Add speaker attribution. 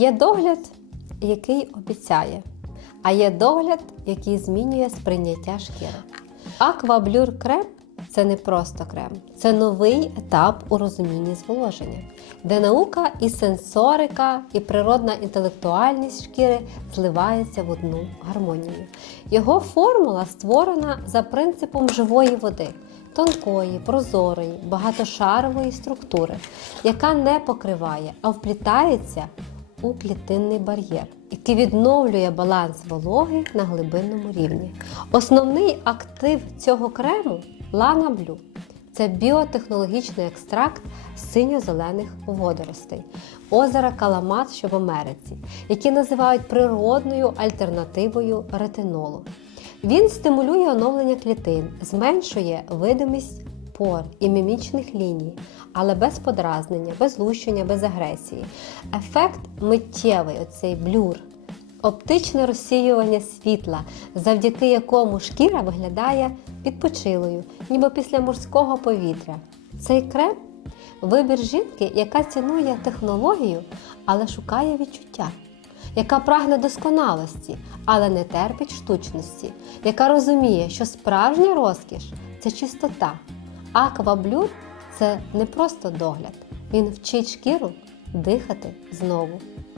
Speaker 1: Є догляд, який обіцяє, а є догляд, який змінює сприйняття шкіри. Акваблюр крем це не просто крем, це новий етап у розумінні зволоження, де наука і сенсорика, і природна інтелектуальність шкіри зливаються в одну гармонію. Його формула створена за принципом живої води. Тонкої, прозорої, багатошарової структури, яка не покриває, а вплітається у клітинний бар'єр, який відновлює баланс вологи на глибинному рівні. Основний актив цього крему Lana Blue. Це біотехнологічний екстракт синьо-зелених водоростей, озера Каламат, що в Америці, які називають природною альтернативою ретинолу. Він стимулює оновлення клітин, зменшує видимість пор і мімічних ліній, але без подразнення, без лущення, без агресії. Ефект миттєвий, оцей блюр, оптичне розсіювання світла, завдяки якому шкіра виглядає відпочилою, ніби після морського повітря. Цей крем вибір жінки, яка цінує технологію, але шукає відчуття. Яка прагне досконалості, але не терпить штучності, яка розуміє, що справжня розкіш це чистота, Акваблюр це не просто догляд, він вчить шкіру дихати знову.